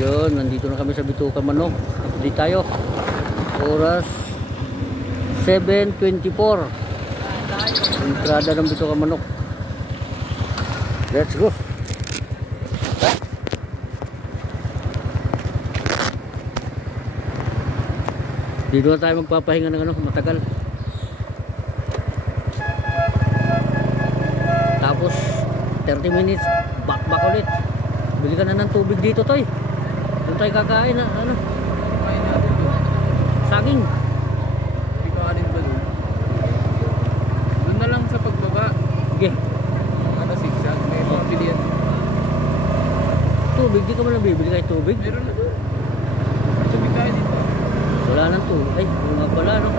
Yun, nandito na kami sa Bitukan Manok. Update tayo. Oras 7:24. Entrada ng Bitukan Manok. Let's go. Dito na tayo magpapahinga ng matagal. Tapos 30 minutes back ulit. Bili ka na ng tubig dito, Toy. Doon tayo kakain na saging. Hindi ka alin ba doon? Doon na lang sa pagbaba. Sige. Zigzag, may mga pilihan. Tubig, di ka man nabibili kahit tubig? Meron na doon. Tubig tayo dito. Wala nang tubig. Ay, nga pala, no?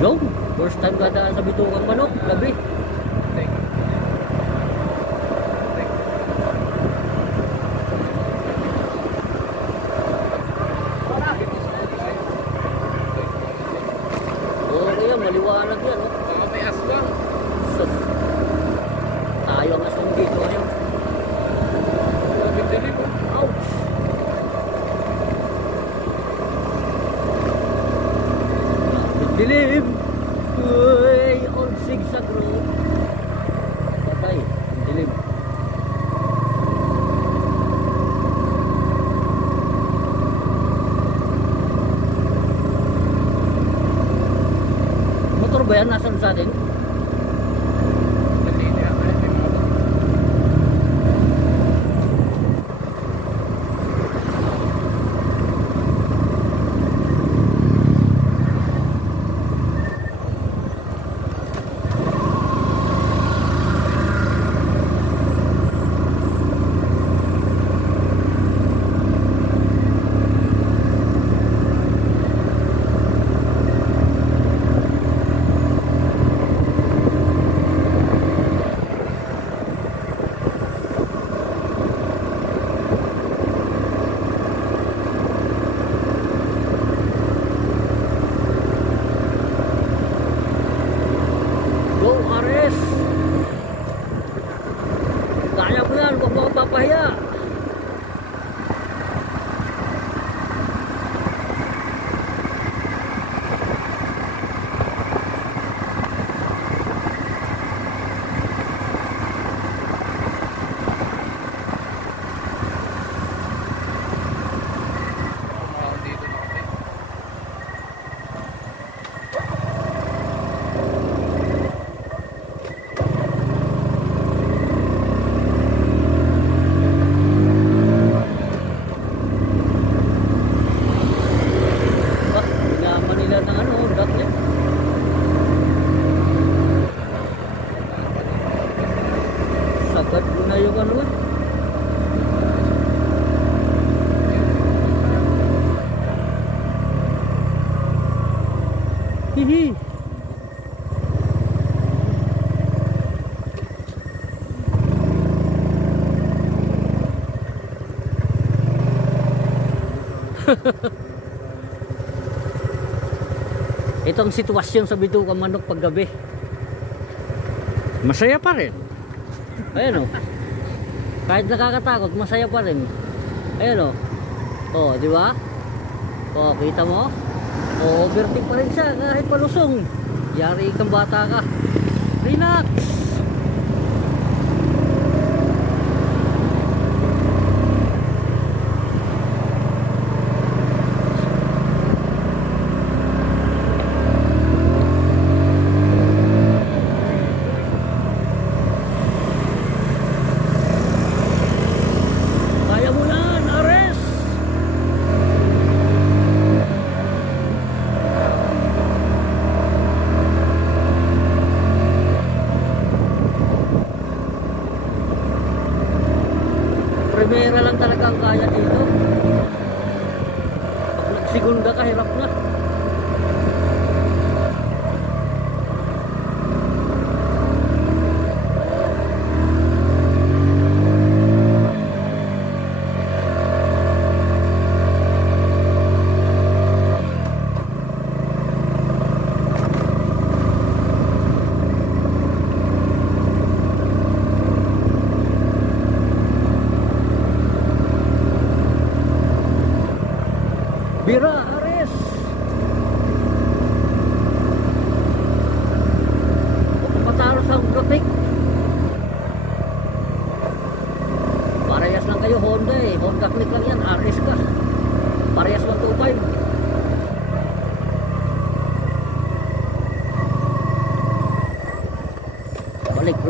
Yo, first time dadaan sa Bitukan Manok, gabi. Okay yan, maliwanag yan, no? Baka may aswang. Sus. Tayo ang aswang dito ngayon. Dilim. Ouch! Dilim! Uy! Old zigzag road. Patay. Dilim. Motor ba yan? Nasaan sa atin? Go Ares! Kaya mo yan, huwag mo kang papahiya. Sagad mo na yung ano. Hihi. Ito ang sitwasyon sa Bitukan Manok paggabi. Masaya pa rin. Ayan o. Kahit nakakatakot, masaya pa rin. Ayan o. O, di ba? O, kita mo? O, overtake pa rin siya kahit palusong. Yari kang bata ka. Relax. Primera lang talaga ang kaya dito. Pag nagsigunda ka, hirap na.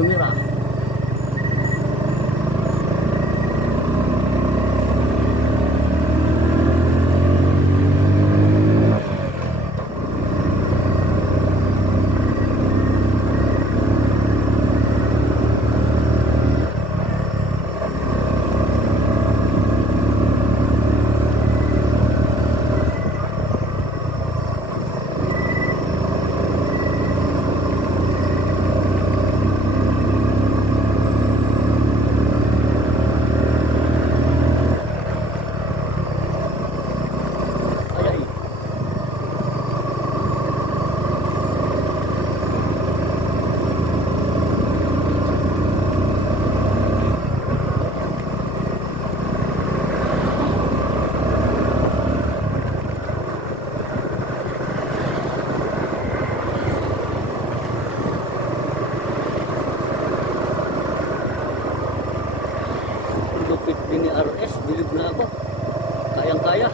tumira. Lupit din ni RS, bilib na ako. Kayang-kaya.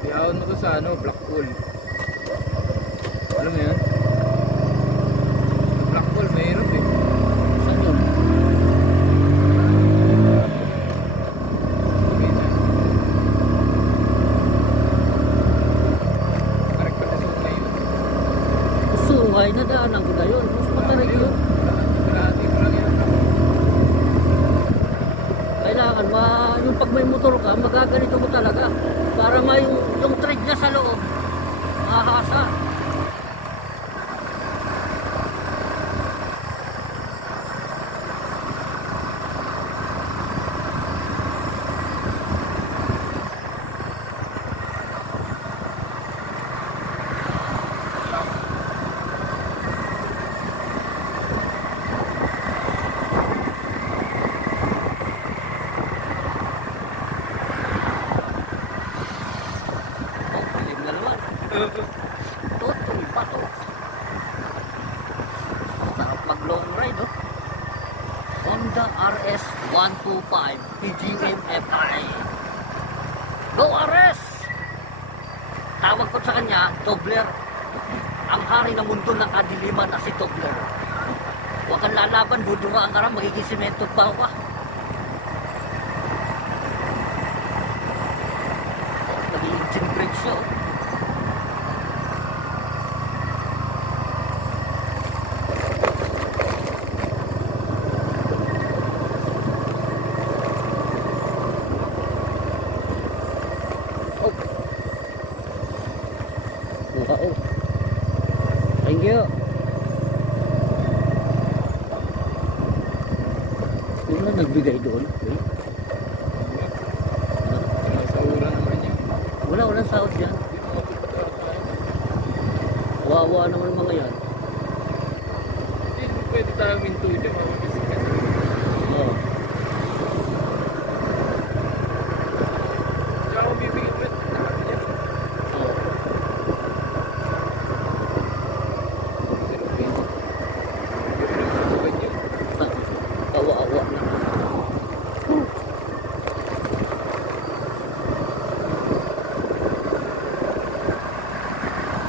Iyawan mo to sa ano, Blackpool. Alam mo yun? Blackpool, mahirap eh. Saan yun? Okay na. Correct pa kasi kung ngayon. Sungay na daanan ko na yun. Mas matarik yun. Kalahati ko lang yan. Kailangan yung pag may motor ka, magaganito mo talaga. Para yung tread niya sa loob, mahasa. Tutuloy pa to. Sarap mag long ride, oh. Honda RS 125 PGM FI. Go RS! Tawag ko sa kanya, Tobler. Ang hari ng mundo ng kadiliman na si Tobler. Huwag kang lalaban, buduraan ka rin, magiging simento pa ka. Nag-i-engine brake siya, oh. Wow. Thank you. Sino na nagbigay doon? Okay. Sa ura naman yun. Walang sahod yan. Wawa naman mga yan. Hindi mo pwede tayo minto dyan. Mamagising ka sa Oo. Diyan ako bibigyan mo. Nakati niya. Oo. Awa-awa na.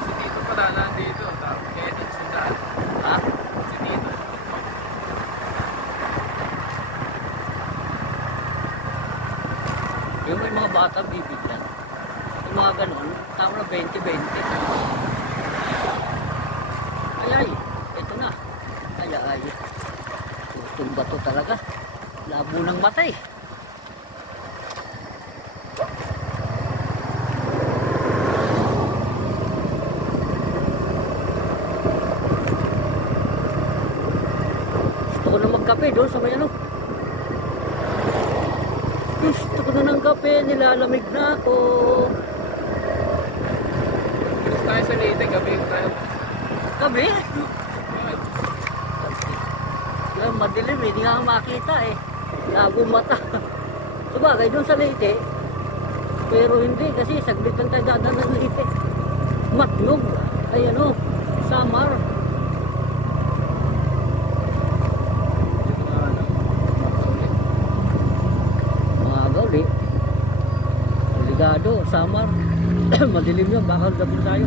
Si Tito pala nandito. Tapos kaya dito sa daan. Ha? Si Tito. Yung may mga bata bibigyan. Yung mga ganon, tao na 20-20. Ay, ito na. Ay. Tumba to talaga. Labo ng matay. Gusto ko na magkape doon sa may ano. Gusto ko na ng kape, nilalamig na ako. Gusto tayo sa Leyte. Gabi yung tayo. Kape? Bakit? Yan, madilim eh, hindi nga makita eh. Labo mata. Sabagay, doon sa Leyte. Pero hindi, kasi saglit lang tayo dadaan ng Leyte. Matnog. Ay ano, Samar. Mga gauli. Ligado, Samar. Madilim yun, baka gabon tayo.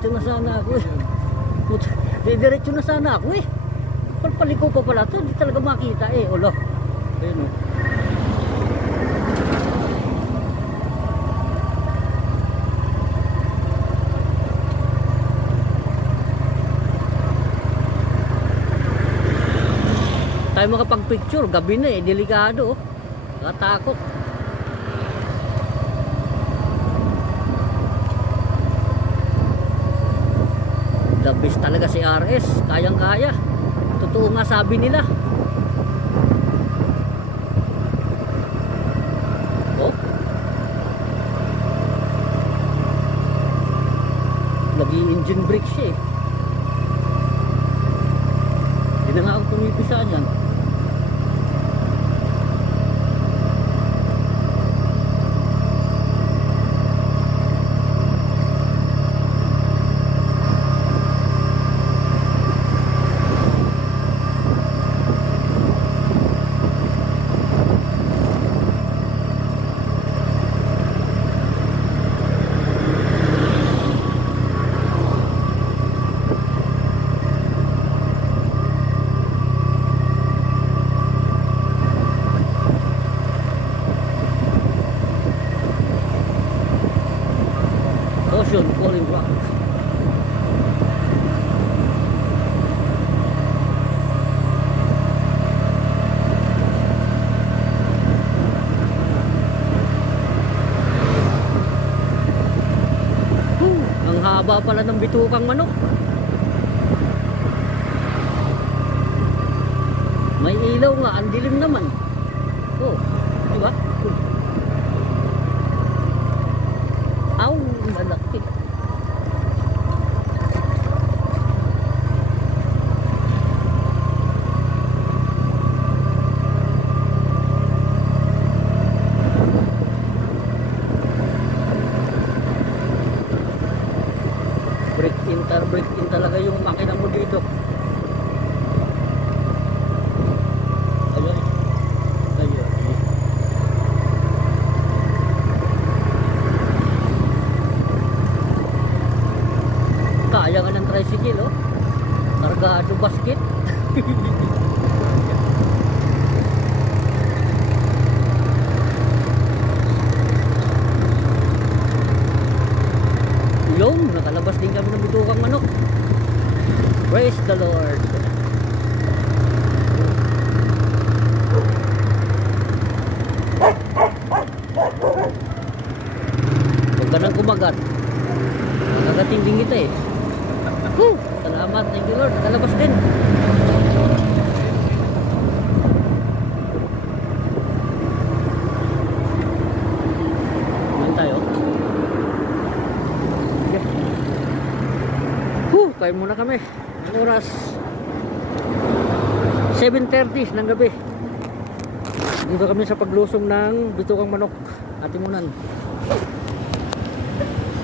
didiretso na sana ako eh. Didiretso na sana ako eh. Paliko pa pala to, hindi talaga makita eh. Ulo. Ayun o. Tayo makapag-picture, gabi na eh, delikado oh. Nakatakot. The best talaga si RS, kayang-kaya. Totoo nga sabi nila. Oh. Nag-i-engine brake siya eh. Hindi na nga ako pumipisa niyan. Ocean falling rocks. Ang haba pala ng bitukang manok. May ilaw nga, ang dilim naman. Oh, di ba? Aw, malaki. Break in talaga yung makina mo dito. Ayun. Ayun. Kaya nga ng tricycle oh. Kargado basket. Yung nakalabas din kami ng bitukang manok. Praise the Lord. Huwag ka nang kumagat. Nagating kita eh. Salamat, thank you Lord. Nakalabas din. Kumain tayo. Kain muna kami. Oras 7:30 ng gabi. Dito kami sa paglusong ng bitukang manok. Atimunan.